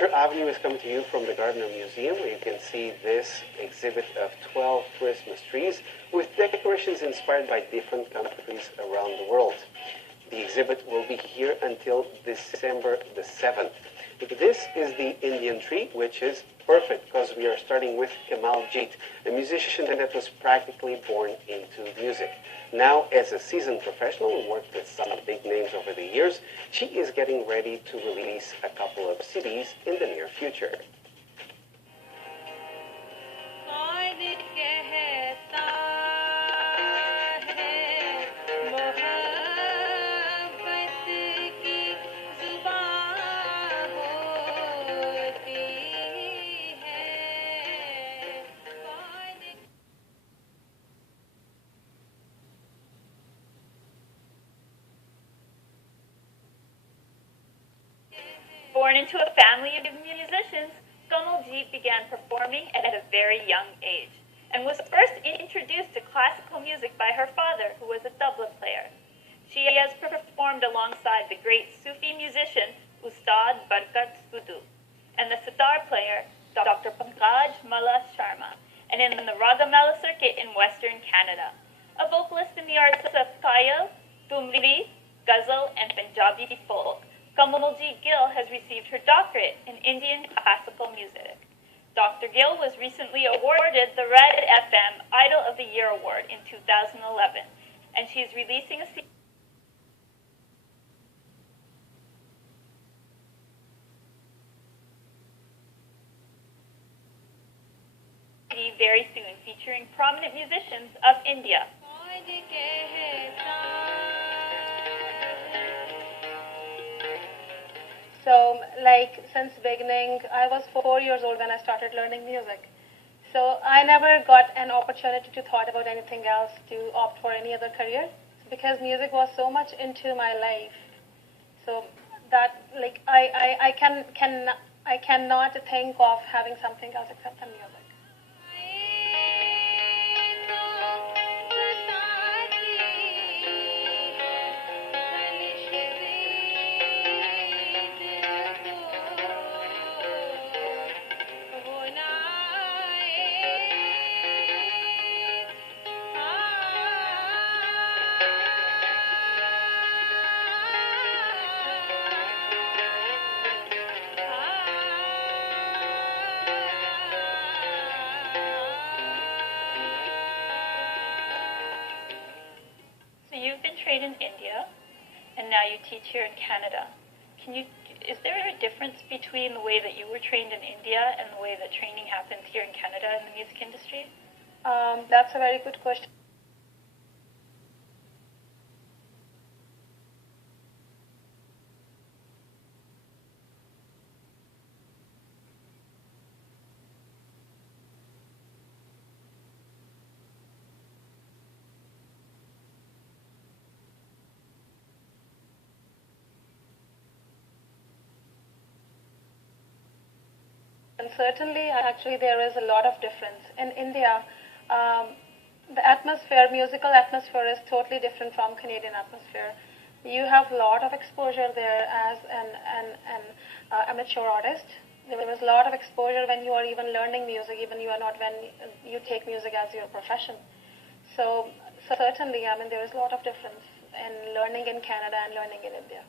Culture Avenue is coming to you from the Gardner Museum, where you can see this exhibit of 12 Christmas trees with decorations inspired by different countries around the world. The exhibit will be here until December the 7th. This is the Indian tree, which is perfect because we are starting with Kamal Jeet, a musician that was practically born into music. Now, as a seasoned professional who worked with some big names over the years, she is getting ready to release a couple of CDs in the near future. Born into a family of musicians, Kamal Jeet began performing at a very young age and was first introduced to classical music by her father, who was a tabla player. She has performed alongside the great Sufi musician Ustad Barkat Sudu and the sitar player Dr. Pankaj Mala Sharma, and in the Ragamala circuit in Western Canada. A vocalist in the arts of Khayal, Tumri, Ghazal, and Punjabi folk, Kamalji Gill has received her doctorate in Indian classical music. Dr. Gill was recently awarded the Red FM Idol of the Year Award in 2011, and she is releasing a CD very soon featuring prominent musicians of India. So, since beginning, I was 4 years old when I started learning music. So I never got an opportunity to thought about anything else, to opt for any other career, because music was so much into my life. So that I cannot think of having something else except the music. You've been trained in India, and now you teach here in Canada. Is there a difference between the way that you were trained in India and the way that training happens here in Canada in the music industry? That's a very good question. And certainly, actually, there is a lot of difference. In India, the atmosphere, musical atmosphere is totally different from Canadian atmosphere. You have a lot of exposure there as an amateur artist. There is a lot of exposure when you are even learning music, even you are not when you take music as your profession. So certainly, there is a lot of difference in learning in Canada and learning in India.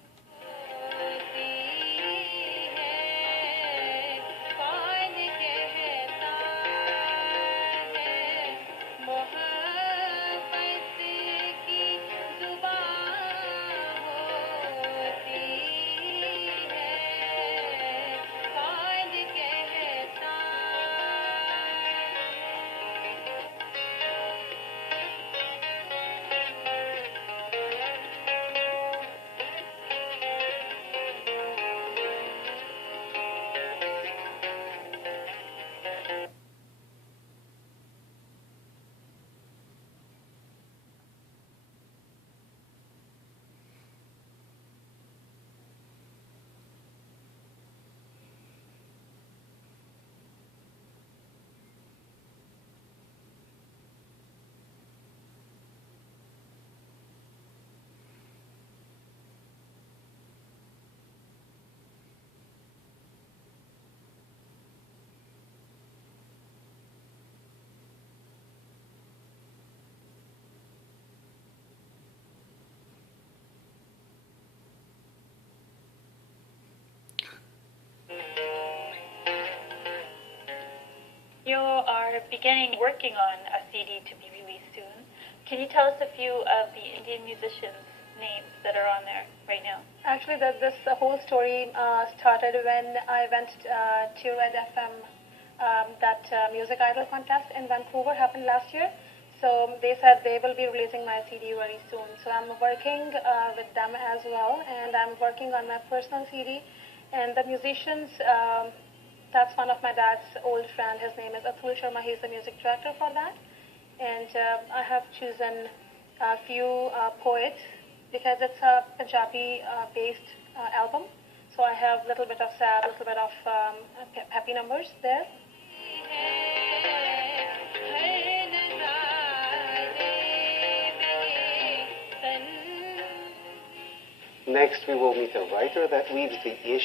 are beginning working on a CD to be released soon. Can you tell us a few of the Indian musicians' names that are on there right now? Actually, this whole story started when I went to Red FM, that Music Idol contest in Vancouver happened last year. So they said they will be releasing my CD very soon. So I'm working with them as well, and I'm working on my personal CD. And the musicians, that's one of my dad's old friend. His name is Atul Sharma. He's the music director for that. And I have chosen a few poets because it's a Punjabi-based album. So I have a little bit of sad, a little bit of happy numbers there. Next, we will meet a writer that weaves the issue